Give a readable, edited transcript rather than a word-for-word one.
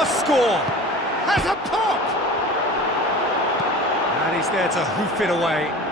must score! Has a pop! And he's there to hoof it away.